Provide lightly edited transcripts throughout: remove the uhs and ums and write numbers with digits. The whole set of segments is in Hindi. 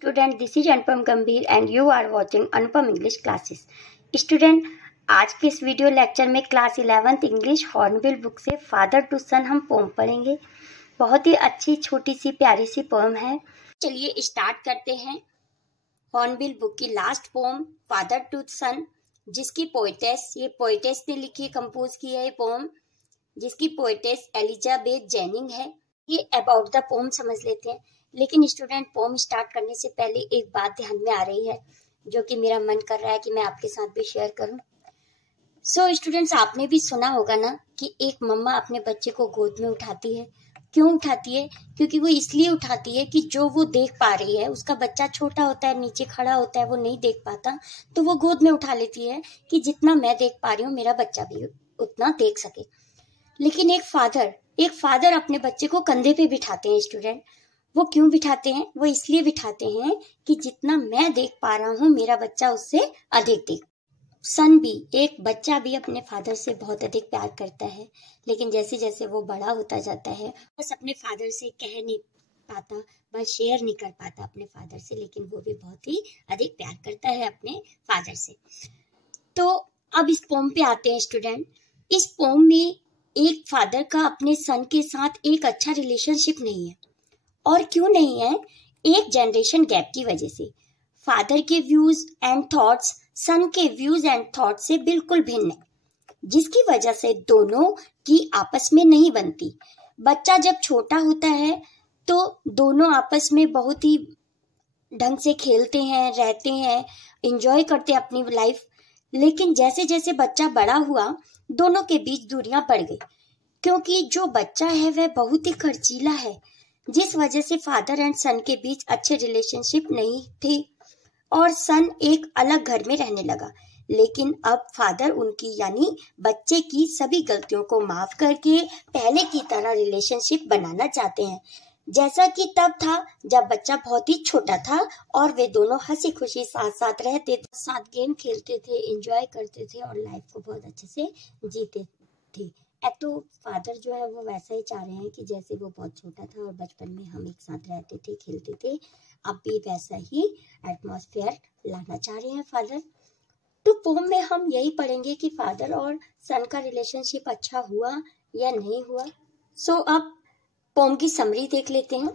Student, this is Anupam Gambhir and you are watching Anupam English classes. Student, आज के इस वीडियो लेक्चर में class 11th English Hornbill book से फादर टू सन हम पोम पढ़ेंगे। बहुत ही अच्छी छोटी सी प्यारी सी पोम है। चलिए स्टार्ट करते हैं। हॉर्नबिल बुक की लास्ट पोम फादर टू सन, जिसकी पोएटेस ने लिखी, कंपोज की है ये पोम, जिसकी पोएटेस एलिजाबेथ जेनिंग है। ये अबाउट द पोम समझ लेते हैं। लेकिन स्टूडेंट, पोम स्टार्ट करने से पहले एक बात ध्यान में आ रही है जो कि मेरा मन कर रहा है कि मैं आपके साथ भी शेयर करूं। सो स्टूडेंट्स, आपने भी सुना होगा ना कि एक मम्मा अपने बच्चे को गोद में उठाती है। क्यों उठाती है? क्योंकि वो इसलिए उठाती है कि जो वो देख पा रही है, उसका बच्चा छोटा होता है, नीचे खड़ा होता है, वो नहीं देख पाता, तो वो गोद में उठा लेती है कि जितना मैं देख पा रही हूँ मेरा बच्चा भी उतना देख सके। लेकिन एक फादर अपने बच्चे को कंधे पे बिठाते हैं। स्टूडेंट, वो क्यों बिठाते हैं? वो इसलिए बिठाते हैं कि जितना मैं देख पा रहा हूँ मेरा बच्चा उससे अधिक देख। सन भी, एक बच्चा भी अपने फादर से बहुत अधिक प्यार करता है, लेकिन जैसे जैसे वो बड़ा होता जाता है बस अपने फादर से कह नहीं पाता, बस शेयर नहीं कर पाता अपने फादर से, लेकिन वो भी बहुत ही अधिक प्यार करता है अपने फादर से। तो अब इस पोम पे आते हैं स्टूडेंट। इस पोम में एक फादर का अपने सन के साथ एक अच्छा रिलेशनशिप नहीं है। और क्यों नहीं है? एक जनरेशन गैप की वजह से। फादर के व्यूज एंड थॉट्स सन के व्यूज एंड थॉट्स से बिल्कुल भिन्न है, जिसकी वजह से दोनों की आपस में नहीं बनती। बच्चा जब छोटा होता है तो दोनों आपस में बहुत ही ढंग से खेलते हैं, रहते हैं, एंजॉय करते हैं अपनी लाइफ। लेकिन जैसे जैसे बच्चा बड़ा हुआ दोनों के बीच दूरियां बढ़ गई, क्योंकि जो बच्चा है वह बहुत ही खर्चीला है, जिस वजह से फादर एंड सन के बीच अच्छे रिलेशनशिप नहीं थे और सन एक अलग घर में रहने लगा। लेकिन अब फादर उनकी यानी बच्चे की सभी गलतियों को माफ करके पहले की तरह रिलेशनशिप बनाना चाहते हैं, जैसा कि तब था जब बच्चा बहुत ही छोटा था और वे दोनों हंसी खुशी साथ साथ रहते थे, साथ गेम खेलते थे, एंजॉय करते थे और लाइफ को बहुत अच्छे से जीते थे। अब तो फादर जो है वो वैसा ही चाह रहे हैं कि जैसे वो बहुत छोटा था और बचपन में हम एक साथ रहते थे, खेलते थे, अब भी वैसा ही एटमॉस्फेयर लाना चाह रहे हैं फादर। तो पोम में हम यही पढ़ेंगे कि फादर और सन का रिलेशनशिप अच्छा हुआ या नहीं हुआ। सो अब पोम की समरी देख लेते हैं।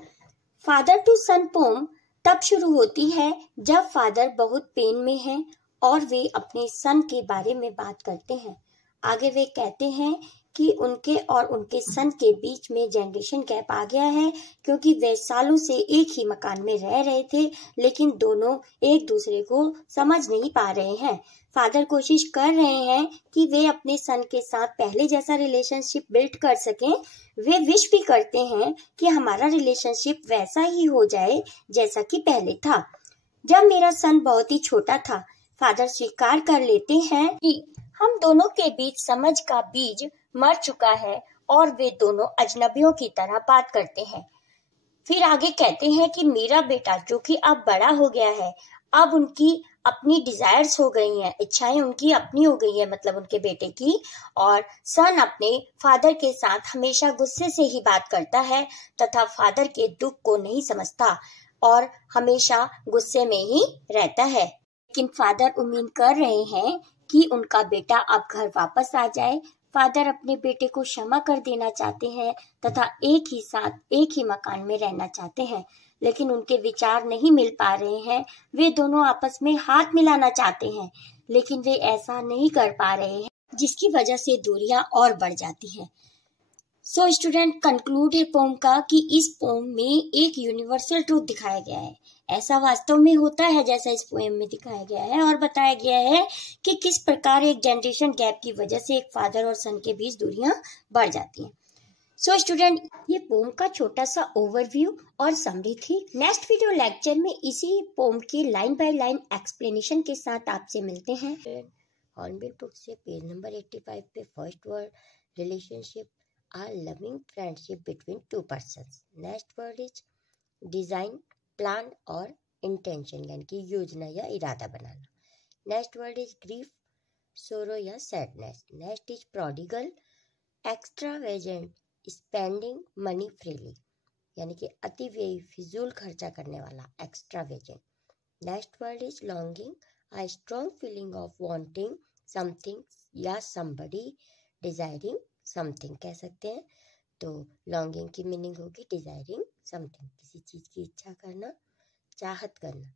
फादर टू सन पोम तब शुरू होती है जब फादर बहुत पेन में हैं और वे अपने सन के बारे में बात करते हैं। आगे वे कहते हैं कि उनके और उनके सन के बीच में जनरेशन गैप आ गया है, क्योंकि वे सालों से एक ही मकान में रह रहे थे, लेकिन दोनों एक दूसरे को समझ नहीं पा रहे हैं। फादर कोशिश कर रहे हैं कि वे अपने सन के साथ पहले जैसा रिलेशनशिप बिल्ड कर सकें। वे विश भी करते हैं कि हमारा रिलेशनशिप वैसा ही हो जाए जैसा कि पहले था, जब मेरा सन बहुत ही छोटा था। फादर स्वीकार कर लेते हैं कि हम दोनों के बीच समझ का बीज मर चुका है और वे दोनों अजनबियों की तरह बात करते हैं। फिर आगे कहते हैं कि मेरा बेटा जो कि अब बड़ा हो गया है, अब उनकी अपनी डिजायर्स हो गई हैं, इच्छाएं उनकी अपनी हो गई है, मतलब उनके बेटे की, और सन अपने फादर के साथ हमेशा गुस्से से ही बात करता है तथा फादर के दुख को नहीं समझता और हमेशा गुस्से में ही रहता है। लेकिन फादर उम्मीद कर रहे हैं कि उनका बेटा अब घर वापस आ जाए। फादर अपने बेटे को क्षमा कर देना चाहते हैं तथा एक ही साथ एक ही मकान में रहना चाहते हैं, लेकिन उनके विचार नहीं मिल पा रहे हैं। वे दोनों आपस में हाथ मिलाना चाहते हैं, लेकिन वे ऐसा नहीं कर पा रहे हैं, जिसकी वजह से दूरियां और बढ़ जाती हैं। सो स्टूडेंट, कंक्लूड है पोम का कि इस पोम में एक यूनिवर्सल ट्रूथ दिखाया गया है। ऐसा वास्तव में होता है जैसा इस पोएम में दिखाया गया है, और बताया गया है कि किस प्रकार एक जनरेशन गैप की वजह से एक फादर और सन के बीच दूरियां बढ़ जाती हैं। सो स्टूडेंट, ये पोम का छोटा सा ओवरव्यू और समरी थी। नेक्स्ट वीडियो लेक्चर में इसी पोम की लाइन बाय लाइन एक्सप्लेनेशन के साथ आपसे मिलते हैं। हॉर्नबिल बुक से पेज नंबर 85 पे first word relationship are loving friendship between two persons. Next word is design, plan और intention यानी कि योजना या इरादा बनाना। Next word is grief, sorrow या sadness. Next is prodigal, extravagant, spending money freely. यानी कि अति व्ययी, फिजूल खर्चा करने वाला, extravagant. Next word is longing, a strong feeling of wanting something या समबडी, डिजायरिंग समथिंग कह सकते हैं। तो लॉन्गिंग की मीनिंग होगी डिजायरिंग समथिंग, किसी चीज की इच्छा करना, चाहत करना।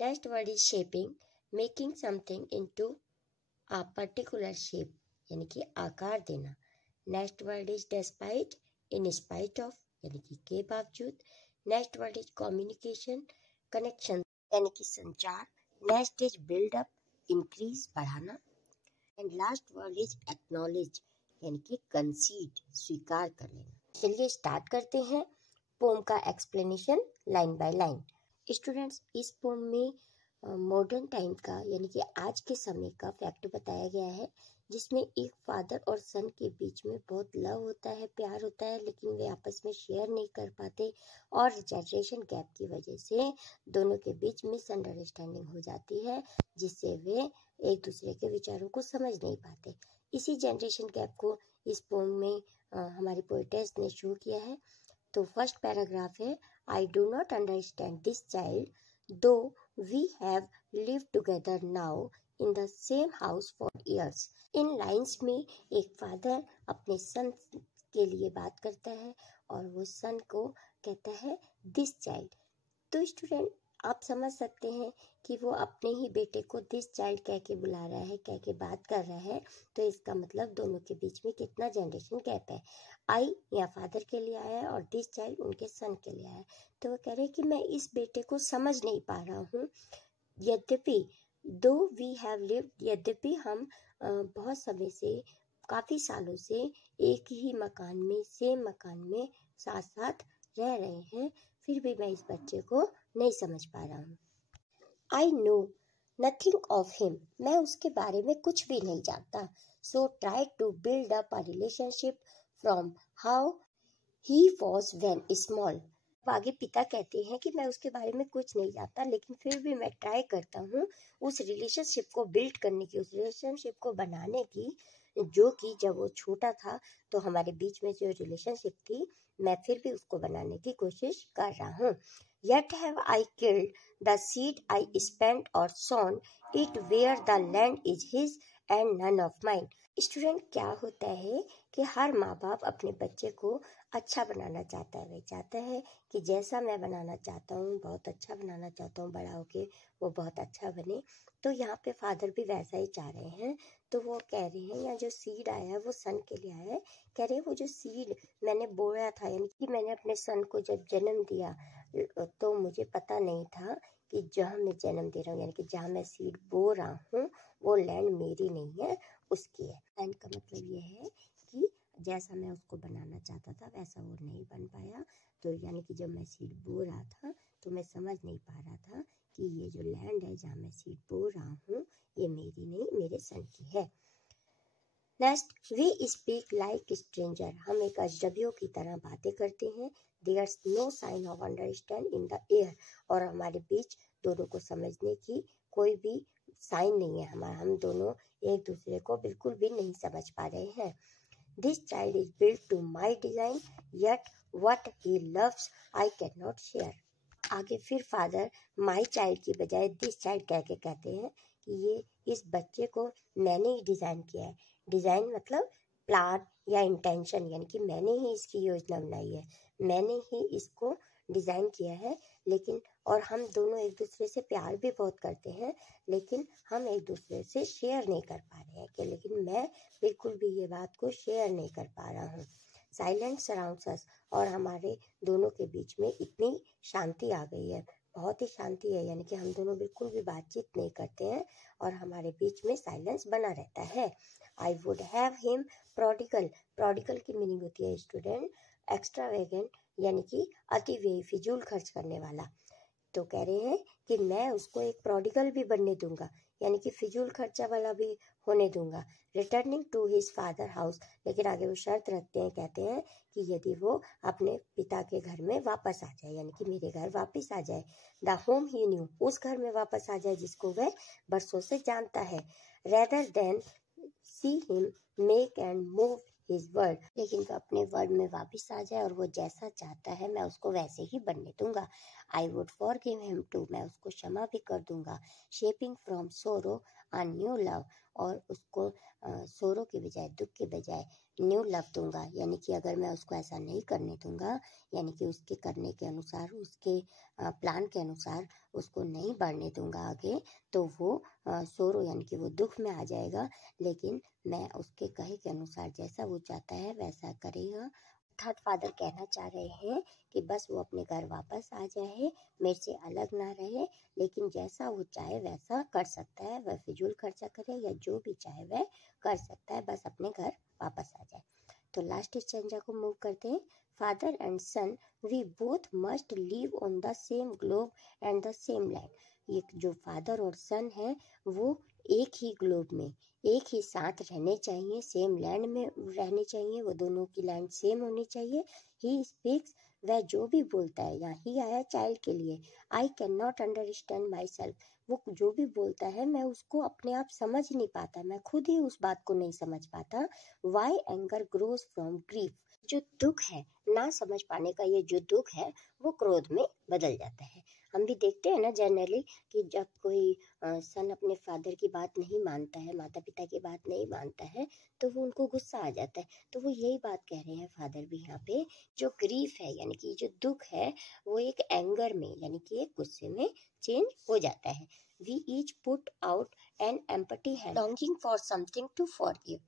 Next word is shaping, making something into a particular shape, यानी कि आकार देना। Next word is despite, in spite of, यानी कि के बावजूद। Next word is communication, connection, यानी कि संचार। Next is build up, increase, बढ़ाना। And last word is acknowledge, यानी कि कंसीड, स्वीकार कर लेना। चलिए स्टार्ट करते हैं पोम का explanation line by line. Students, इस पोम में मॉडर्न टाइम का यानी कि आज के समय का फैक्ट बताया गया है, जिसमें एक फादर और सन के बीच में बहुत लव होता है, प्यार होता है, लेकिन वे आपस में शेयर नहीं कर पाते और जनरेशन गैप की वजह से दोनों के बीच मिसअंडरस्टैंडिंग हो जाती है, जिससे वे एक दूसरे के विचारों को समझ नहीं पाते। इसी जनरेशन गैप को इस पोम में हमारी पोएटेस ने शो किया है। तो फर्स्ट पैराग्राफ है, I do not understand this child though we have lived together now in the same house for years. In lines में एक फादर अपने सन के लिए बात करता है और वो सन को कहता है दिस चाइल्ड। तो स्टूडेंट, आप समझ सकते हैं कि वो अपने ही बेटे को दिस चाइल्ड कह के बुला रहा है, कह के बात कर रहा है। तो इसका मतलब दोनों के बीच में कितना जनरेशन गैप है। आई यहाँ फादर के लिए आया है और दिस चाइल्ड उनके सन के लिए आया है। तो वो कह रहे हैं कि मैं इस बेटे को समझ नहीं पा रहा हूँ। यद्यपि दो वी हैव लिव्ड, यद्यपि हम बहुत समय से, काफ़ी सालों से एक ही मकान में, सेम मकान में साथ साथ रह रहे हैं, फिर भी मैं इस बच्चे को नहीं समझ पा रहा हूँ। I know nothing of him, मैं उसके बारे में कुछ भी नहीं जानता। So try to build up a relationship from how he was when small. आगे पिता कहते हैं कि मैं उसके बारे में कुछ नहीं जानता, लेकिन फिर भी मैं ट्राई करता हूँ उस रिलेशनशिप को बिल्ड करने की, उस रिलेशनशिप को बनाने की, जो कि जब वो छोटा था तो हमारे बीच में जो रिलेशनशिप थी, मैं फिर भी उसको बनाने की कोशिश कर रहा हूँ। Yet have I killed the seed I spent or sown it where the land is his and none of mine. Student, क्या होता है कि हर माँ बाप अपने बच्चे को अच्छा बनाना चाहता है। वह चाहता है कि जैसा मैं बनाना चाहता हूँ, बहुत अच्छा बनाना चाहता हूँ, बड़ा होके वो बहुत अच्छा बने। तो यहाँ पे फादर भी वैसा ही चाह रहे हैं। तो वो कह रहे हैं, यहाँ जो सीड आया है वो सन के लिए आया है। कह रहे हैं वो जो सीड मैंने बोया था, यानी कि मैंने अपने सन को जब जन्म दिया तो मुझे पता नहीं था कि जहाँ मैं जन्म दे रहा हूँ, यानी कि जहाँ मैं सीड बो रहा हूँ, वो लैंड मेरी नहीं है, उसकी है। लैंड का मतलब ये है कि जैसा मैं उसको बनाना चाहता था वैसा वो नहीं बन पाया। तो यानी कि जब मैं सीड बो रहा था तो मैं समझ नहीं पा रहा था कि ये जो लैंड है जहाँ मैं सीड बो रहा हूँ, ये मेरी नहीं, मेरे सन की है। Next, we speak like stranger, हम एक अजनबियों की तरह बातें करते हैं। There's no sign of understand in the air, और हमारे बीच दोनों को समझने की कोई भी साइन नहीं है। हम दोनों एक दूसरे को बिल्कुल भी नहीं समझ पा रहे हैं। This child is built to my design, yet what he loves I can not share. आगे फिर फादर माई चाइल्ड की बजाय दिस चाइल्ड कह के कहते हैं कि ये इस बच्चे को मैंने ही डिज़ाइन किया है। डिज़ाइन मतलब प्लान या इंटेंशन, यानी कि मैंने ही इसकी योजना बनाई है, मैंने ही इसको डिज़ाइन किया है। लेकिन और हम दोनों एक दूसरे से प्यार भी बहुत करते हैं, लेकिन हम एक दूसरे से शेयर नहीं कर पा रहे हैं कि, लेकिन मैं बिल्कुल भी ये बात को शेयर नहीं कर पा रहा हूँ। साइलेंस सराउंड्स अस, और हमारे दोनों के बीच में इतनी शांति आ गई है, बहुत ही शांति है, यानी कि हम दोनों बिल्कुल भी बातचीत नहीं करते हैं और हमारे बीच में साइलेंस बना रहता है। I would have him prodigal, prodigal की मीनिंग होती है स्टूडेंट एक्स्ट्रावेगेंट, यानी कि अति व्ययी, फिजूल खर्च करने वाला। तो कह रहे हैं कि मैं उसको एक प्रोडिगल भी बनने दूंगा, यानी कि फिजूल खर्चा वाला भी होने दूंगा। Returning to his father house, लेकिन आगे वो शर्त रखते हैं, कहते हैं कि यदि वो अपने पिता के घर में वापस आ जाए, यानी कि मेरे घर वापस आ जाए। द होम ही न्यू, उस घर में वापस आ जाए जिसको वह बरसों से जानता है। Rather than see him make and move his word, लेकिन वो अपने वर्ड में वापस आ जाए और वो जैसा चाहता है मैं उसको वैसे ही बनने दूंगा। I would forgive him too, मैं उसको क्षमा भी कर दूंगा। Shaping from sorrow a new love, और उसको सोरो के बजाय, दुख के बजाय न्यू लव दूंगा, यानी कि अगर मैं उसको ऐसा नहीं करने दूंगा, यानी कि उसके करने के अनुसार, उसके प्लान के अनुसार उसको नहीं बढ़ने दूंगा आगे, तो वो सोरो यानी कि वो दुख में आ जाएगा, लेकिन मैं उसके कहे के अनुसार जैसा वो चाहता है वैसा करेगा। अर्थात फादर कहना चाह रहे हैं कि बस वो अपने घर वापस आ जाए, मेरे से अलग ना रहे, लेकिन जैसा वो चाहे वैसा कर सकता है, वह फिजूल खर्चा करे या जो भी चाहे वह कर सकता है, बस अपने घर वापस आ जाए। तो लास्ट स्टैंजा को मूव करते हैं। Father and son we both must live on the same globe and the same land. ये जो फादर और सन है वो एक ही ग्लोब में एक ही साथ रहने चाहिए, सेम लैंड में रहने चाहिए, वो दोनों की लैंड सेम होनी चाहिए। ही स्पीक्स, वह जो भी बोलता है, यहाँ ही आया चाइल्ड के लिए। आई can not understand my self, वो जो भी बोलता है मैं उसको अपने आप समझ नहीं पाता, मैं खुद ही उस बात को नहीं समझ पाता। Why anger grows from grief, जो दुख है, ना समझ पाने का ये जो दुख है वो क्रोध में बदल जाता है। हम भी देखते हैं ना जनरली कि जब कोई सन अपने फादर की बात नहीं मानता है, माता पिता की बात नहीं मानता है, तो वो उनको गुस्सा आ जाता है। तो वो यही बात कह रहे हैं फादर भी यहाँ पे, जो ग्रीफ है यानी कि जो दुख है वो एक एंगर में यानी कि एक गुस्से में चेंज हो जाता है। We each put out an empty hand longing for something to forgive.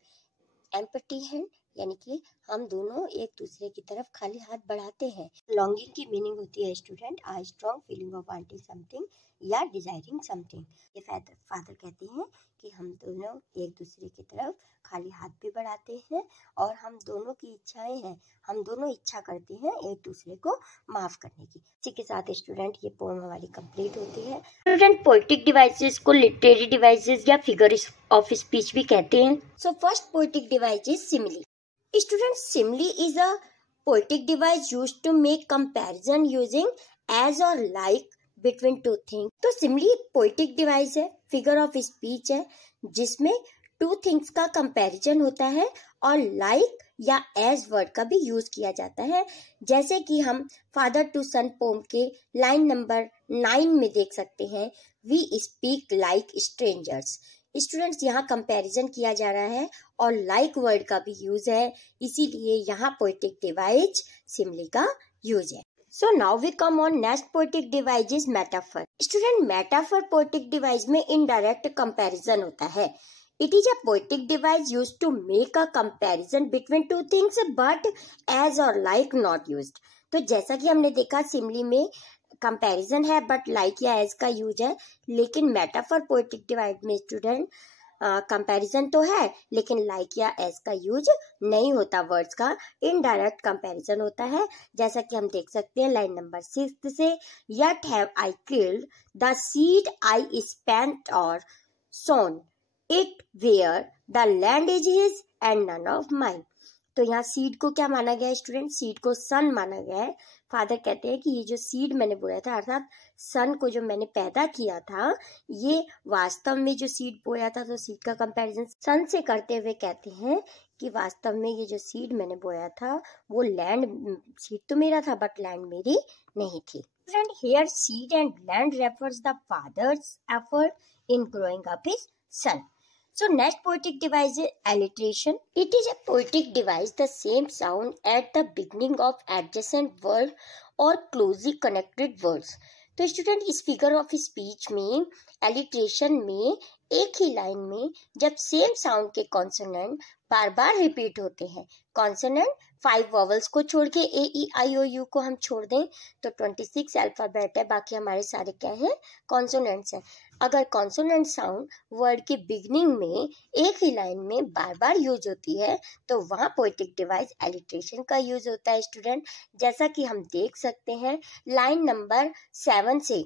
Empty hand यानी कि हम दोनों एक दूसरे की तरफ खाली हाथ बढ़ाते हैं। लॉन्गिंग की मीनिंग होती है student a strong feeling of wanting something या डिजायरिंग समथिंग। ये फादर कहते हैं कि हम दोनों एक दूसरे की तरफ खाली हाथ भी बढ़ाते हैं और हम दोनों की इच्छाएं हैं, हम दोनों इच्छा करते हैं एक दूसरे को माफ करने की। इसी के साथ स्टूडेंट ये पोएम हमारी कंप्लीट होती है। स्टूडेंट पोएटिक डिवाइसेस को लिटरेरी डिवाइसेस या फिगर ऑफ स्पीच भी कहते हैं। So first poetic device is simile. Student simile is a poetic device used to make comparison using as और लाइक बिटवीन टू थिंग्स। तो सिमिली पोएटिक डिवाइस है, फिगर ऑफ स्पीच है, जिसमें टू थिंग्स का कंपैरिजन होता है और लाइक या एज वर्ड का भी यूज किया जाता है। जैसे कि हम फादर टू सन पोम के लाइन नंबर 9 में देख सकते हैं, we speak like strangers. Students यहाँ कंपैरिजन किया जा रहा है और लाइक वर्ड का भी यूज है, इसीलिए यहाँ पोएटिक डिवाइस सिमिली का यूज है। So now we come on next poetic device is metaphor. Student metaphor poetic device में indirect comparison होता है. It is a poetic device used to make a comparison between two things but as or like not used. तो जैसा कि हमने देखा सिमिली में कंपैरिजन है बट लाइक या एज का यूज है, लेकिन मेटाफर पोएटिक डिवाइस में स्टूडेंट कंपैरिजन तो है लेकिन लाइक या एज का यूज नहीं होता, वर्ड्स का इनडायरेक्ट कंपैरिजन होता है। जैसा कि हम देख सकते हैं लाइन नंबर 6 से, yet have I killed the seed I spent or sown it where the land is his and none of mine। तो यहाँ सीड को क्या माना गया है स्टूडेंट, सीड को सन माना गया है। फादर कहते हैं कि ये जो सीड मैंने बोया था, अर्थात सन को जो मैंने पैदा किया था, ये वास्तव में जो सीड बोया था, तो सीड का कंपैरिजन सन से करते हुए कहते हैं कि वास्तव में ये जो सीड मैंने बोया था वो लैंड, सीड तो मेरा था बट लैंड मेरी नहीं थी। Friend here seed and land refers the father's effort in growing up his son. So next poetic device is alliteration. It is a poetic device, the same sound at the beginning of adjacent word or closely connected words. तो स्टूडेंट इस फिगर ऑफ स्पीच में एलिट्रेशन में एक ही लाइन में जब सेम साउंड के कॉन्सोनेंट बार बार रिपीट होते हैं, कॉन्सोनेंट 5 वॉवल्स को छोड़ के ए ई आई ओ यू को हम छोड़ दें तो 26 अल्फाबेट है, बाकी हमारे सारे क्या हैं, कॉन्सोनेंट्स हैं। अगर कॉन्सोनेंट साउंड वर्ड के बिगनिंग में एक ही लाइन में बार बार यूज होती है तो वहाँ पोएटिक डिवाइस एलिट्रेशन का यूज होता है स्टूडेंट। जैसा कि हम देख सकते हैं लाइन नंबर 7 से,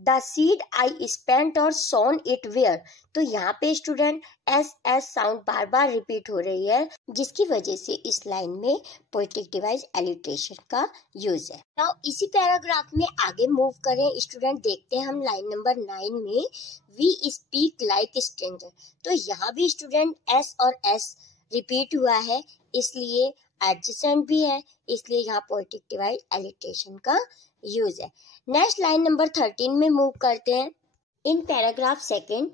the seed I spent or sown it where, तो यहाँ पे स्टूडेंट एस एस साउंड बार बार रिपीट हो रही है, जिसकी वजह से इस लाइन में पोएटिक डिवाइस एलिट्रेशन का यूज है। नाउ इसी पैराग्राफ में आगे मूव करें स्टूडेंट, देखते हैं हम लाइन नंबर 9 में वी स्पीक लाइक स्ट्रेंजर। तो यहाँ भी स्टूडेंट एस और एस रिपीट हुआ है, इसलिए एडजेसेंट भी है, इसलिए यहाँ पोएटिक डिवाइस एलिट्रेशन का यूज है। नेक्स्ट लाइन नंबर 13 में मूव करते हैं। In paragraph second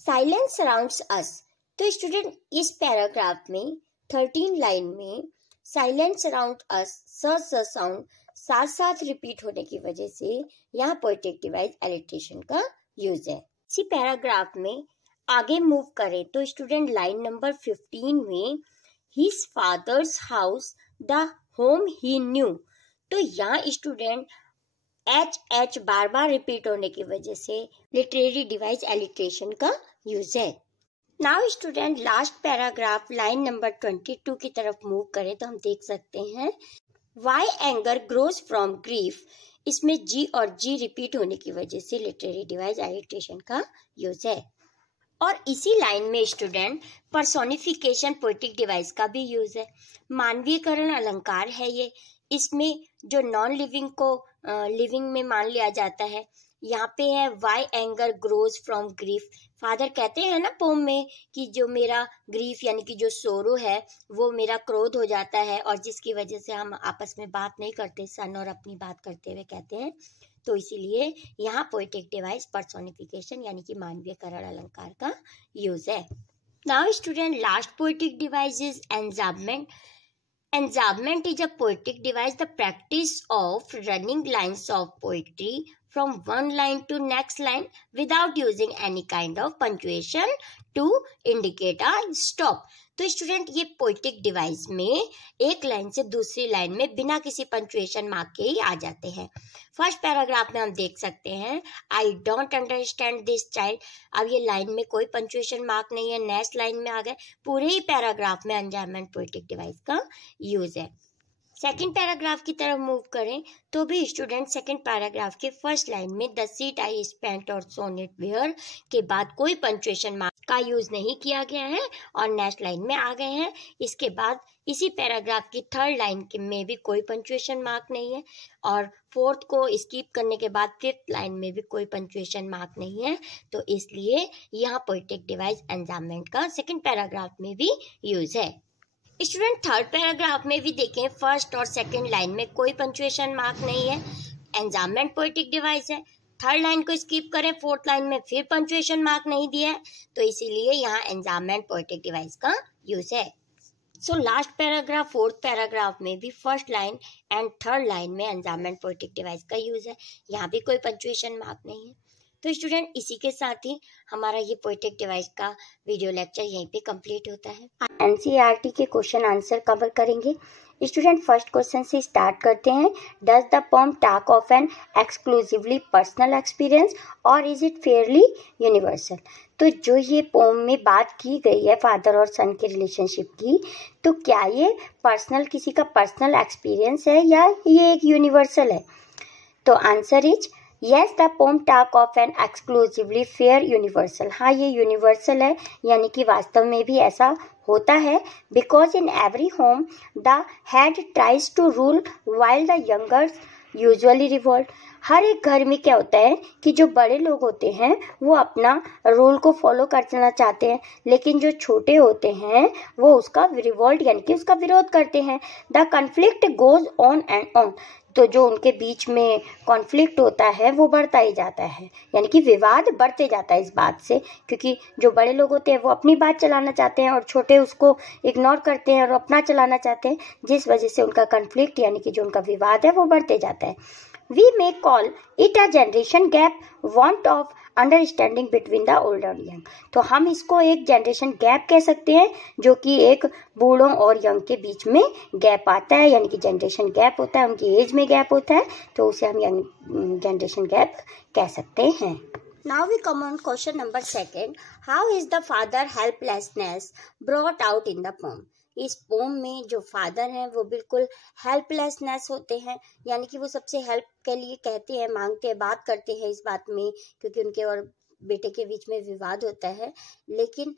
silence surrounds us. तो स्टूडेंट इस पैराग्राफ में 13 लाइन में साइलेंस सराउंड अस स साउंड साथ साथ रिपीट होने की वजह से यहाँ पोएटिक डिवाइस एलिट्रेशन का यूज है। इसी पैराग्राफ में आगे मूव करें तो स्टूडेंट लाइन नंबर 15 में his father's house the home he new. तो यहाँ स्टूडेंट एच बार बार रिपीट होने की वजह से लिटरेरी डिवाइस एलिट्रेशन का यूज है। Now student last paragraph line number 22 की तरफ मूव करें तो हम देख सकते हैं why anger grows from grief. इसमें जी और जी रिपीट होने की वजह से लिटरेरी डिवाइस एलिट्रेशन का यूज है। और इसी लाइन में स्टूडेंट पर्सोनिफिकेशन पोएटिक डिवाइस का भी यूज है। मानवीयकरण अलंकार है ये, इसमें जो नॉन लिविंग को लिविंग में मान लिया जाता है। यहाँ पे है why anger grows from grief. Father कहते हैं ना पोम में कि जो मेरा ग्रीफ यानी कि जो सोरो है वो मेरा क्रोध हो जाता है और जिसकी वजह से हम आपस में बात नहीं करते, सन और अपनी बात करते हुए कहते हैं। तो इसीलिए यहाँ पोएटिक डिवाइस पर्सोनिफिकेशन यानी कि मानवीयकरण अलंकार का यूज है। Now student last poetic device is enjambment. Enjambment is a poetic device, the practice of running lines of poetry from one line to next line without using any kind of punctuation to indicate a stop. तो स्टूडेंट ये पोएटिक डिवाइस में एक लाइन से दूसरी लाइन में बिना किसी पंक्चुएशन मार्क के ही आ जाते हैं। फर्स्ट पैराग्राफ में हम देख सकते हैं I don't understand this child. अब ये लाइन में कोई पंक्चुएशन मार्क नहीं है, नेक्स्ट लाइन में आ गए। पूरे ही पैराग्राफ में एन्जाम्बमेंट पोएटिक डिवाइस का यूज है। सेकंड पैराग्राफ की तरफ मूव करें तो भी स्टूडेंट सेकंड पैराग्राफ के फर्स्ट लाइन में the seat I spent or sown it where के बाद कोई पंक्चुएशन मार्क का यूज नहीं किया गया है और नेक्स्ट लाइन में आ गए हैं। इसके बाद इसी पैराग्राफ की थर्ड लाइन में भी कोई पंक्चुएशन मार्क नहीं है और फोर्थ को स्किप करने के बाद फिफ्थ लाइन में भी कोई पंक्चुएशन मार्क नहीं है। तो इसलिए यहाँ पोएटिक डिवाइस एन्जाम्बमेंट का सेकंड पैराग्राफ में भी यूज है। स्टूडेंट थर्ड पैराग्राफ में भी देखें फर्स्ट और सेकंड लाइन में कोई पंक्चुएशन मार्क नहीं है, एन्जाम्बमेंट पोएटिक डिवाइस है। थर्ड लाइन को स्किप करें, फोर्थ लाइन में फिर पंक्चुएशन मार्क नहीं दिया है, तो इसीलिए यहाँ एन्जाम्बमेंट पोएटिक डिवाइस का यूज है। So last paragraph fourth paragraph में भी first line and third line में एन्जाम्बमेंट पोएटिक डिवाइस का यूज है, यहाँ भी कोई पंक्चुएशन मार्क नहीं है। तो स्टूडेंट इसी के साथ ही हमारा ये पोएटिक डिवाइस का वीडियो लेक्चर यहीं पे कंप्लीट होता है। एनसीईआरटी के क्वेश्चन आंसर कवर करेंगे। स्टूडेंट फर्स्ट क्वेश्चन से स्टार्ट करते हैं। Does the poem talk of an exclusively personal experience और इज इट फेयरली यूनिवर्सल। तो जो ये पोम में बात की गई है फादर और सन के रिलेशनशिप की, तो क्या ये पर्सनल किसी का पर्सनल एक्सपीरियंस है या ये एक यूनिवर्सल है। तो answer is yes the poem talk of an exclusively fair universal. हाँ ये यूनिवर्सल है यानी कि वास्तव में भी ऐसा होता है। Because in every home the head tries to rule while the youngers usually revolt. हर एक घर में क्या होता है कि जो बड़े लोग होते हैं वो अपना रूल को फॉलो करना चाहते हैं, लेकिन जो छोटे होते हैं वो उसका रिवोल्ट यानी कि उसका विरोध करते हैं। The conflict goes on and on. तो जो उनके बीच में कॉन्फ्लिक्ट होता है वो बढ़ता ही जाता है, यानी कि विवाद बढ़ते जाता है इस बात से, क्योंकि जो बड़े लोग होते हैं वो अपनी बात चलाना चाहते हैं और छोटे उसको इग्नोर करते हैं और अपना चलाना चाहते हैं, जिस वजह से उनका कॉन्फ्लिक्ट यानी कि जो उनका विवाद है वो बढ़ते जाता है। We may call it a generation gap, want of understanding between the old and young। तो हम इसको एक जनरेशन गैप कह सकते हैं, जो कि एक बूढ़ों और यंग के बीच में गैप आता है, यानी कि जनरेशन गैप होता है, उनकी एज में गैप होता है, तो उसे हम यंग जनरेशन गैप कह सकते हैं। Now we come on question number 2. How is the father helplessness brought out in the poem? इस पोम में जो फादर हैं वो बिल्कुल हेल्पलेसनेस होते हैं, यानी कि वो सबसे हेल्प के लिए कहते हैं, मांगते हैं, बात करते हैं इस बात में, क्योंकि उनके और बेटे के बीच में विवाद होता है, लेकिन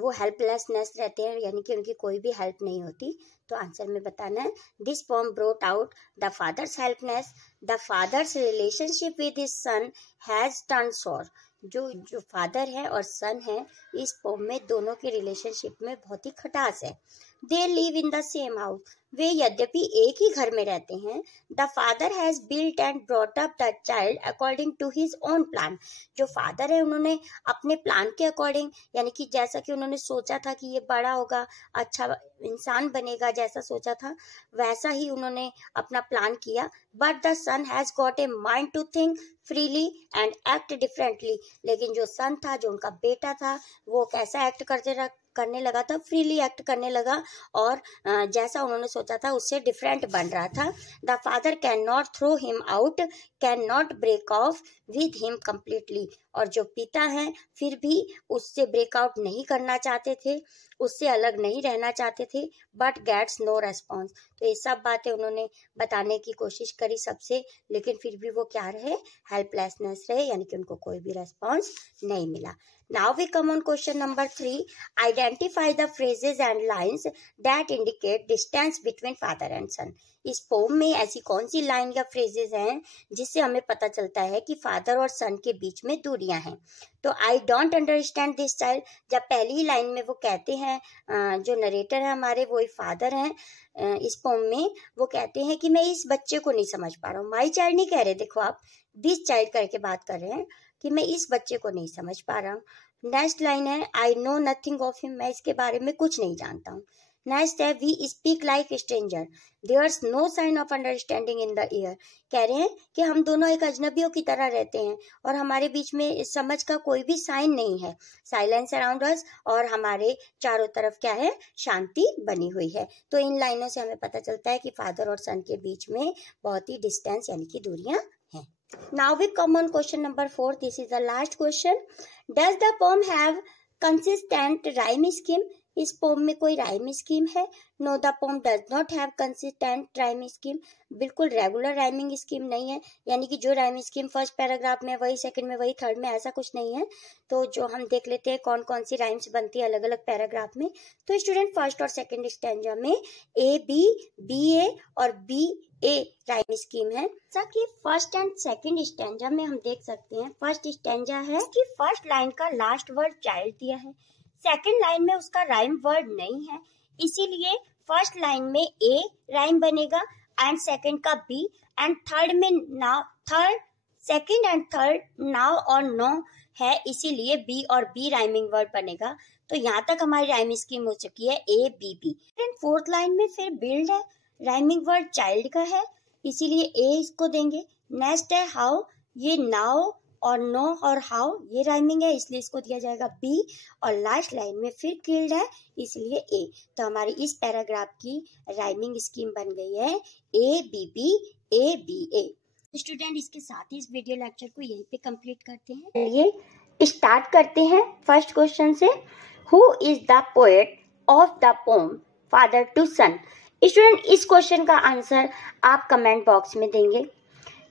वो हेल्पलेसनेस रहते हैं, यानी कि उनकी कोई भी हेल्प नहीं होती। तो आंसर में बताना है this poem brought out the father's helplessness, the father's relationship with his son has turn sour. जो फादर है और सन है, इस पोम में दोनों के रिलेशनशिप में बहुत ही खटास है। They live in the same house, वे यद्यपि एक ही घर में रहते हैं। The father has built and brought up the child according to his own plan, जो फादर है उन्होंने अपने प्लान के अकॉर्डिंग, यानी कि जैसा कि उन्होंने सोचा था कि ये बड़ा होगा, अच्छा इंसान बनेगा, जैसा सोचा था वैसा ही उन्होंने अपना प्लान किया। But the son has got a mind to think freely and act differently, लेकिन जो सन था, जो उनका बेटा था, वो कैसा एक्ट करने लगा था, फ्रीली एक्ट करने लगा और जैसा उन्होंने सोचा था उससे डिफरेंट बन रहा था। The father can not throw him out, can not break off with him completely, और जो पिता हैं फिर भी उससे ब्रेकआउट नहीं करना चाहते थे, उससे अलग नहीं रहना चाहते थे। बट गेट्स नो रेस्पॉन्स, तो ये सब बातें उन्होंने बताने की कोशिश करी सबसे, लेकिन फिर भी वो क्या रहे, हेल्पलेसनेस रहे, यानी कि उनको कोई भी रेस्पॉन्स नहीं मिला। Now we come on question number 3. Identify the phrases and lines that indicate distance between father and son. इस पोम में ऐसी कौन सी लाइन या फ्रेजेस हैं जिससे हमें पता चलता है कि फादर और सन के बीच में दूरियां हैं। तो I don't understand this child, जब पहली लाइन में वो कहते हैं, जो नरेटर है हमारे वही फादर हैं इस पोम में, वो कहते हैं कि मैं इस बच्चे को नहीं समझ पा रहा हूँ। माई चाइल्ड नहीं कह रहे, देखो आप दिस चाइल्ड करके बात कर रहे हैं कि मैं इस बच्चे को नहीं समझ पा रहा हूँ। नेक्स्ट लाइन है आई नो नथिंग ऑफ हिम, मैं इसके बारे में कुछ नहीं जानता हूँ। नेक्स्ट है we speak like stranger, there's no sign of understanding in the air, कह रहे हैं कि हम दोनों एक अजनबियों की तरह रहते हैं और हमारे बीच में समझ का कोई भी साइन नहीं है। साइलेंस अराउंड अस, और हमारे चारों तरफ क्या है, शांति बनी हुई है। तो इन लाइनों से हमें पता चलता है कि फादर और सन के बीच में बहुत ही डिस्टेंस यानी कि दूरियां हैं। Now we come on question number 4. This is the last question. Does the poem have consistent rhyme scheme? इस पोम में कोई राइम स्कीम है? No, the poem does not have consistent rhyme scheme, बिल्कुल रेगुलर राइमिंग स्कीम नहीं है, यानी कि जो राइम स्कीम फर्स्ट पैराग्राफ में वही सेकंड में वही थर्ड में, ऐसा कुछ नहीं है। तो जो हम देख लेते हैं कौन कौन सी राइम्स बनती है अलग अलग पैराग्राफ में। तो स्टूडेंट फर्स्ट और सेकंड स्टैंजा में ए बी, बी ए और बी ए राइम स्कीम है। जैसा कि फर्स्ट एंड सेकंड स्टैंजा में हम देख सकते हैं, फर्स्ट स्टैंजा है कि फर्स्ट लाइन का लास्ट वर्ड चाइल्ड दिया है, सेकंड लाइन में उसका राइम वर्ड नहीं है, इसीलिए फर्स्ट लाइन में ए राइम बनेगा एंड सेकंड का बी, एंड थर्ड में now, third second and third now और नो है, इसीलिए बी और बी राइमिंग वर्ड बनेगा। तो यहाँ तक हमारी राइम स्कीम हो चुकी है A B B. Fourth line में फिर बिल्ड है, राइमिंग वर्ड चाइल्ड का है, इसीलिए ए इसको देंगे। नेक्स्ट है हाउ, ये नाउ और नो और हाउ ये राइमिंग है, इसलिए इसको दिया जाएगा बी, और लास्ट लाइन में फिर किल्ड है, इसलिए ए। तो हमारी इस पैराग्राफ की राइमिंग स्कीम बन गई है A B B, A B A. Student इसके साथ ही इस वीडियो लेक्चर को यहीं पे कंप्लीट करते हैं। चलिए स्टार्ट करते हैं फर्स्ट क्वेश्चन से। Who is the poet of the poem father to son? Student इस क्वेश्चन का आंसर आप कमेंट बॉक्स में देंगे।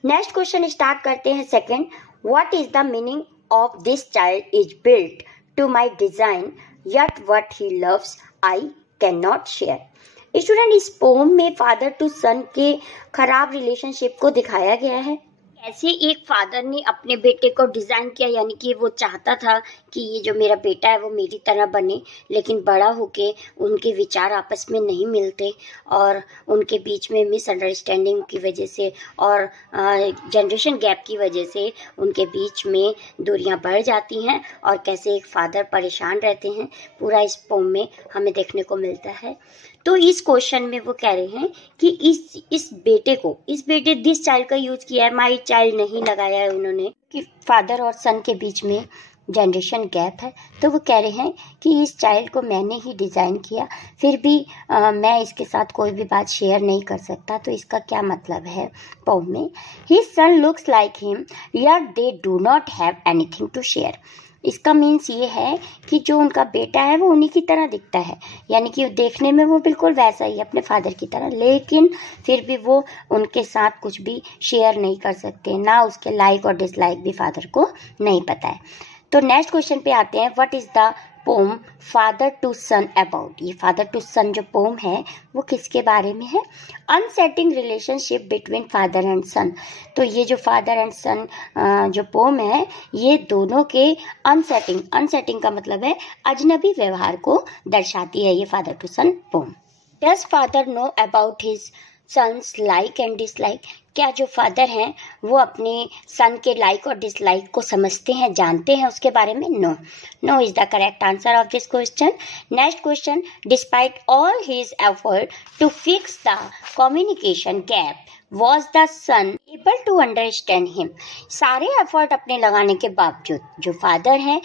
नेक्स्ट क्वेश्चन स्टार्ट करते हैं second. What is the meaning of this child is built to my design yet what he loves I can not share. Student इस पोम में फादर टू सन के खराब रिलेशनशिप को दिखाया गया है। कैसे एक फादर ने अपने बेटे को डिजाइन किया, यानी कि वो चाहता था कि ये जो मेरा बेटा है वो मेरी तरह बने, लेकिन बड़ा होके उनके विचार आपस में नहीं मिलते और उनके बीच में मिसअंडरस्टैंडिंग की वजह से और जनरेशन गैप की वजह से उनके बीच में दूरियां बढ़ जाती हैं और कैसे एक फादर परेशान रहते हैं, पूरा इस पोम में हमें देखने को मिलता है। तो इस क्वेश्चन में वो कह रहे हैं कि इस बेटे दिस चाइल्ड का यूज किया है, माई चाइल्ड नहीं लगाया है उन्होंने, कि फादर और सन के बीच में जनरेशन गैप है। तो वो कह रहे हैं कि इस चाइल्ड को मैंने ही डिज़ाइन किया, फिर भी मैं इसके साथ कोई भी बात शेयर नहीं कर सकता। तो इसका क्या मतलब है पोम में? His son looks like him yet they do not have anything to share. इसका मीन्स ये है कि जो उनका बेटा है वो उन्हीं की तरह दिखता है, यानी कि देखने में वो बिल्कुल वैसा ही अपने फादर की तरह, लेकिन फिर भी वो उनके साथ कुछ भी शेयर नहीं कर सकते, ना उसके लाइक और डिसलाइक भी फादर को नहीं पता है। तो नेक्स्ट क्वेश्चन पे आते हैं। What is the poem father to son about. ये फादर टू सन जो पोम है वो किसके बारे में है? Unsettling relationship between father and son. तो ये जो फादर एंड सन जो पोम है ये दोनों के अनसेटिंग का मतलब है अजनबी व्यवहार को दर्शाती है ये father to son poem. Does father know about his son's like and dislike. क्या जो फादर हैं वो अपने सन के लाइक और डिसलाइक को समझते हैं, जानते हैं उसके बारे में? No is the correct answer of this question. Next question, despite all his effort to fix the communication gap was the son able to understand him। सारे एफर्ट अपने लगाने के बावजूद जो फादर हैं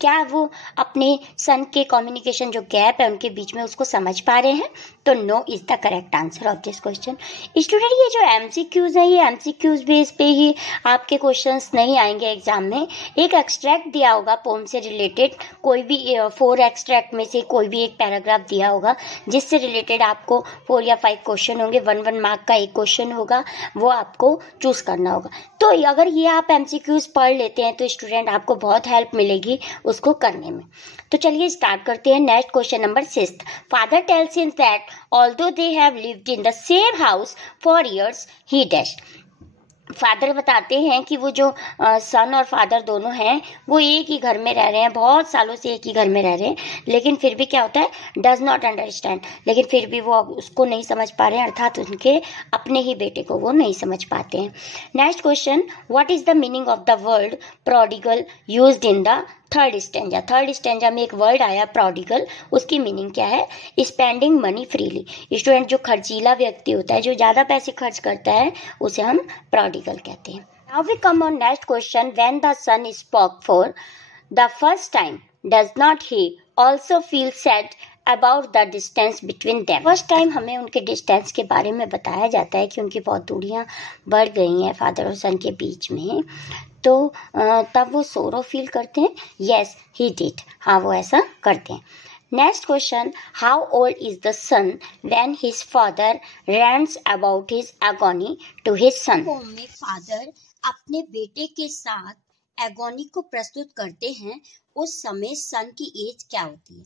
क्या वो अपने सन के कम्युनिकेशन जो गैप है उनके बीच में उसको समझ पा रहे हैं? तो no is the correct answer of this question. Student ये जो एमसीक्यूज है ये एमसीक्यूज बेस पे ही आपके क्वेश्चंस नहीं आएंगे एग्जाम में। एक एक्सट्रैक्ट दिया होगा पोम से रिलेटेड, कोई भी 4 एक्सट्रैक्ट में से कोई भी एक पैराग्राफ दिया होगा जिससे रिलेटेड आपको 4 या 5 क्वेश्चन होंगे। 1 मार्क का एक क्वेश्चन होगा, वो आपको चूज करना होगा। तो अगर ये आप एमसीक्यूज पढ़ लेते हैं तो स्टूडेंट आपको बहुत हेल्प मिलेगी उसको करने में। तो चलिए स्टार्ट करते हैं। Next question number 6। Father tells him that although they have lived in the same house for years he dash. Father बताते हैं कि वो जो सन और फादर दोनों हैं वो एक ही घर में रह रहे हैं, बहुत सालों से एक ही घर में रह रहे हैं, लेकिन फिर भी क्या होता है, डज नॉट अंडरस्टैंड, लेकिन फिर भी वो उसको नहीं समझ पा रहे हैं, अर्थात उनके अपने ही बेटे को वो नहीं समझ पाते हैं। Next question, what is the meaning of the word prodigal used in the third stanza. Third stanza में एक वर्ड आया प्रोडिगल, उसकी मीनिंग क्या है? Spending money freely. स्टूडेंट जो खर्चीला व्यक्ति होता है, जो ज्यादा पैसे खर्च करता है, उसे हम प्रोडिगल कहते हैं। Now we come on next question, when the son spoke for the first time does not he also feel sad about the distance between them. First time हमें उनके डिस्टेंस के बारे में बताया जाता है कि उनकी बहुत दूरियां बढ़ गई हैं फादर और सन के बीच में, तो तब वो सोरो फील करते हैं। यस ही डिड, हाँ वो ऐसा करते हैं। Next question, how old is the son when his father rants about his agony to his son. में फादर अपने बेटे के साथ एगोनी को प्रस्तुत करते हैं, उस समय सन की एज क्या होती है?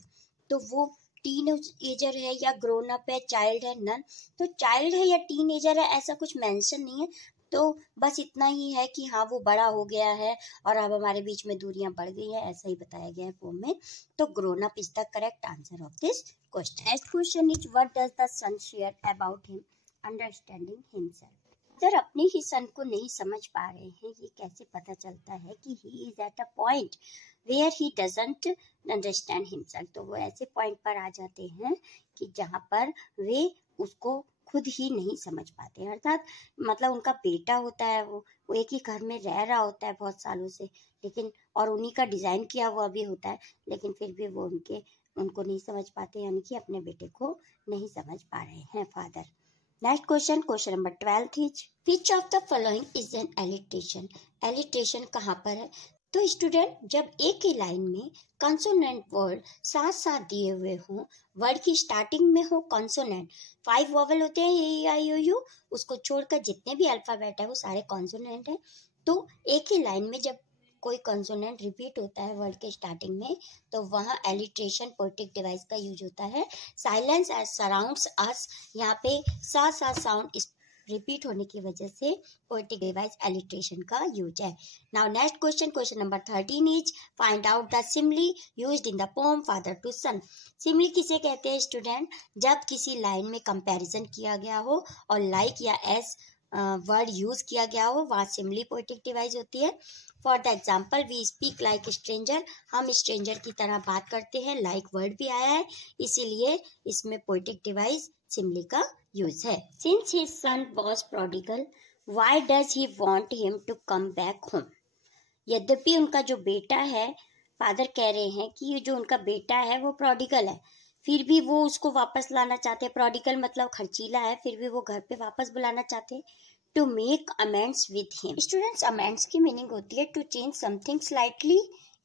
तो वो टीनेजर है या ग्रोन अप है, चाइल्ड है, नन। तो चाइल्ड है या टीनेजर है ऐसा कुछ मेंशन नहीं है, तो बस इतना ही है कि हाँ वो बड़ा हो गया है और अब हमारे बीच में दूरियां बढ़ गई है, ऐसा ही बताया गया है पोम में। तो grown up is the correct answer of this question. Next question is what does the son share about him understanding himself. अगर अपने ही सन को नहीं समझ पा रहे हैं, ये कैसे पता चलता है कि he is at a point where he doesn't understand himself. तो वो ऐसे पॉइंट पर आ जाते हैं कि जहाँ पर वे उसको खुद ही नहीं समझ पाते, अर्थात मतलब उनका बेटा होता है, वो एक ही घर में रह रहा होता है बहुत सालों से, लेकिन और उन्हीं का डिजाइन किया हुआ भी होता है, लेकिन फिर भी वो उनको नहीं समझ पाते, यानी कि अपने बेटे को नहीं समझ पा रहे हैं father. Next question, question number 12 is which of the following is an alliteration. Alliteration कहाँ पर है? तो स्टूडेंट जब एक ही लाइन में कंसोनेंट वर्ड साथ साथ दिए हुए हों, वर्ड की स्टार्टिंग में हो कंसोनेंट, 5 वोवेल होते हैं ए आई ओ यू, उसको छोड़कर जितने भी अल्फाबेट है वो सारे कंसोनेंट हैं। तो एक ही लाइन में जब कोई कंसोनेंट रिपीट होता है वर्ड के स्टार्टिंग में, तो वहाँ एलिट्रेशन पोएटिक डिवाइस का यूज होता है। साइलेंस एज सराउंड्स अस, यहाँ पे साथ साथ साउंड रिपीट होने की वजह से पोएटिक डिवाइस एलिट्रेशन का यूज है। Now next question, question number 13 is find out the simile used in the poem father to son. Simile किसे कहते हैं स्टूडेंट? जब किसी लाइन में कंपैरिजन किया गया हो और लाइक या एस वर्ड यूज किया गया हो, वहाँ सिमली पोएटिक डिवाइस होती है। For the example, we speak like stranger, हम स्ट्रेंजर की तरह बात करते हैं, लाइक वर्ड भी आया है, इसीलिए इसमें पोएटिक डिवाइस सिमली का यूज है। Since his son was prodigal, why does he want him to come back home. यद्यपि उनका जो बेटा है, फादर कह रहे हैं कि जो उनका बेटा है वो प्रोडिगल है, फिर भी वो उसको वापस लाना चाहते हैं। प्रोडिगल मतलब खर्चीला है, फिर भी वो घर पे वापस बुलाना चाहते हैं। To make amends with him. Students, amends की मीनिंग होती है to change something slightly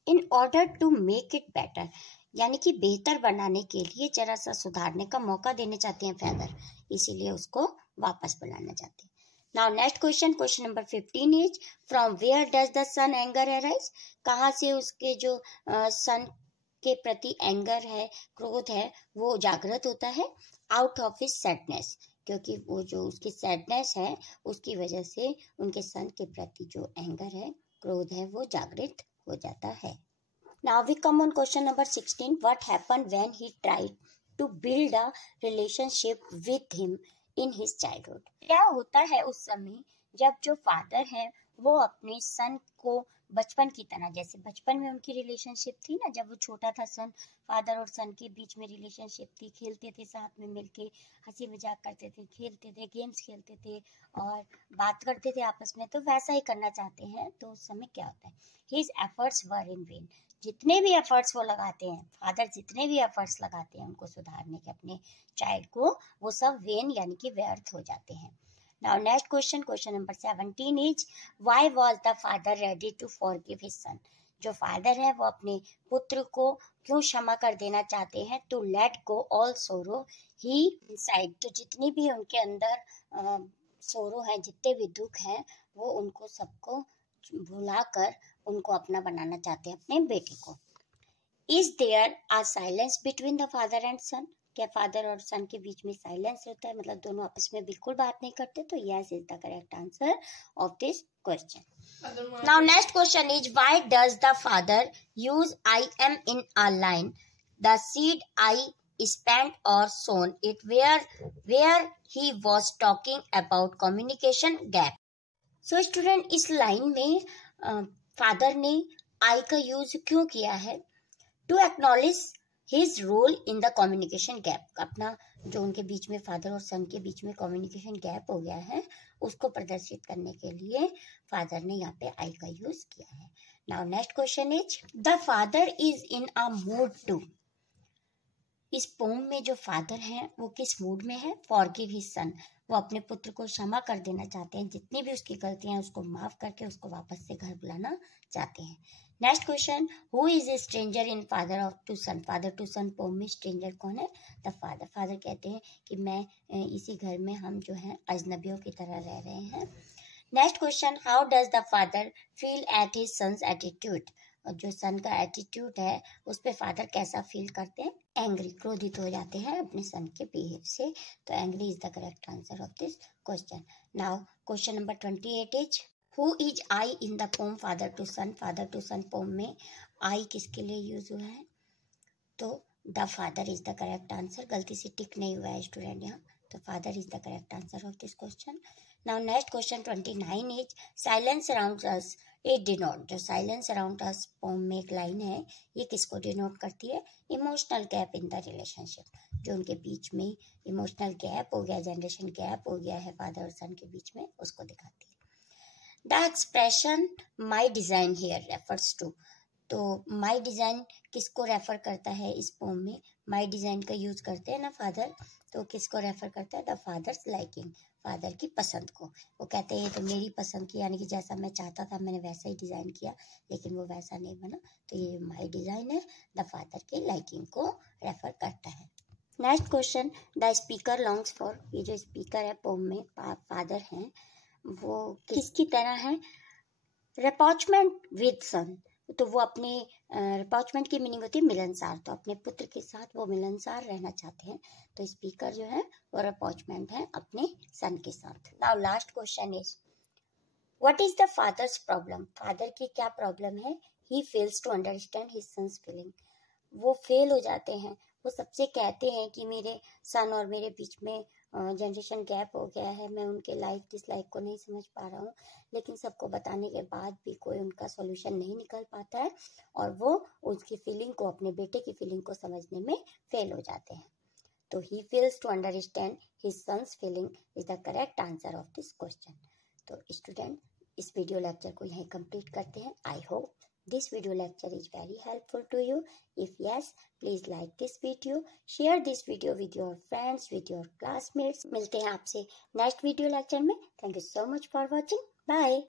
in order to make it better, यानी कि बेहतर बनाने के लिए जरा सा सुधारने का मौका देने चाहते हैं फादर, इसीलिए उसको वापस बुलाना चाहते हैं। Now next question, question number 15 is from where does the son anger arise. कहाँ से उसके जो सन के प्रति एंगर है, क्रोध है, वो जागृत होता है आउट ऑफ हिज सैडनेस, क्योंकि वो जो उसकी सैडनेस है उसकी वजह से उनके सन के प्रति जो एंगर है, क्रोध है, वो जागृत हो जाता है। Now we come on question number 16. What happened when he tried to build a relationship with him in his childhood? क्या होता है उस समय जब जो फादर है वो अपने सन को बचपन की तरह, जैसे बचपन में उनकी रिलेशनशिप थी ना, जब वो छोटा था सन, फादर और सन के बीच में रिलेशनशिप थी, खेलते थे साथ में मिलके, हंसी मजाक करते थे, खेलते थे, गेम्स खेलते थे और बात करते थे आपस में, तो वैसा ही करना चाहते हैं। तो उस समय क्या होता है, his efforts were in when. जितने भी एफर्ट्स वो लगाते हैं, फादर जितने भी एफर्ट्स लगाते हैं उनको सुधारने के अपने चाइल्ड को, वो सब वेन यानी कि व्यर्थ हो जाते हैं। Now next question number 17 is why was the father ready to forgive his son? जो फादर है वो अपने पुत्र को क्यों क्षमा कर देना चाहते हैं? To let go all sorrow he inside, तो जितनी भी उनके अंदर सोरो है, जितने भी दुख हैं, वो उनको सबको भुलाकर उनको अपना बनाना चाहते हैं, अपने बेटे को। Is there a silence between the father and son? क्या फादर और सन के बीच में साइलेंस होता है, मतलब दोनों आपस में बिल्कुल बात नहीं करते? तो yes is the correct answer of this question. Now next question is why does the father use I am in a line? The seed I spent or sown it where he was talking about communication gap. So student, इस लाइन में फादर ने आई का यूज क्यों किया है? To acknowledge his role in the communication gap, अपना जो उनके बीच में फादर और सन के बीच में कम्युनिकेशन गैप हो गया है उसको प्रदर्शित करने के लिए फादर ने यहाँ पे आई का यूज किया है। Now next question is the father is in a mood to. इस पोम में जो फादर हैं वो किस मूड में है? फॉरगिव हिज सन, वो अपने पुत्र को क्षमा कर देना चाहते हैं, जितनी भी उसकी गलतियां हैं उसको माफ करके उसको वापस से घर बुलाना चाहते हैं। Next question, who is a stranger in father of to son? Father to son poem में स्ट्रेंजर कौन है? The father. फादर कहते हैं कि मैं इसी घर में हम जो है अजनबियों की तरह रह रहे हैं। Next question, how does the father feel at his son's attitude? जो सन का एटीट्यूड है उस पे फादर कैसा फील करते हैं? एंग्री, क्रोधित हो जाते हैं अपने सन के बिहेव से। तो angry is the correct answer of this question. Now question number 28 is who is I in the poem father to son? Father to son poem में आई किसके लिए यूज हुआ है? तो the father is the correct answer. गलती से टिक नहीं हुआ है स्टूडेंट यहाँ, तो father is the correct answer of this question. Now next question 29 is silence around us it denote. जो साइलेंस अराउंड अस पोम में एक लाइन है, ये किसको डिनोट करती है? Emotional gap in the relationship, जो उनके बीच में इमोशनल गैप हो गया, जनरेशन गैप हो गया है फादर और सन के बीच में, उसको दिखाती है। The expression my design here refers to, तो माई डिजाइन किसको रेफर करता है इस पोम में? माई डिजाइन का यूज करते हैं ना फादर, तो किसको रेफर करता है? द फादर्स लाइकिंग, फादर की पसंद को। वो कहते हैं ये तो मेरी पसंद की, यानी कि जैसा मैं चाहता था मैंने वैसा ही डिजाइन किया, लेकिन वो वैसा नहीं बना, तो ये माई डिजाइन है द फादर के लाइकिंग को रेफर करता है। Next question, the speaker longs for. ये जो स्पीकर है पोम में फादर हैं, वो किसकी तरह है? रेपॉचमेंट विद सन, तो वो अपने रिपाउचमेंट की मीनिंग होती है मिलनसार, तो अपने पुत्र के साथ वो मिलनसार रहना चाहते हैं, तो स्पीकर जो है वो रिपाउचमेंट है अपने सन के साथ। Now last question is what is the father's problem? Father की क्या प्रॉब्लम है? He fails to understand his son's feeling, वो फेल हो जाते हैं, वो सबसे कहते हैं कि मेरे सन और मेरे बीच में जनरेशन गैप हो गया है, मैं उनके लाइक डिसलाइक को नहीं समझ पा रहा हूँ, लेकिन सबको बताने के बाद भी कोई उनका सॉल्यूशन नहीं निकल पाता है और वो उसकी फीलिंग को, अपने बेटे की फीलिंग को समझने में फेल हो जाते हैं। तो he fails to understand his son's feeling is the correct answer of this question. तो स्टूडेंट, इस वीडियो लेक्चर को यहीं कंप्लीट करते हैं। I hope this video lecture is very helpful to you. If yes, please like this video, share this video with your friends, with your classmates. मिलते हैं आपसे नेक्स्ट वीडियो लेक्चर में। Thank you so much for watching. Bye.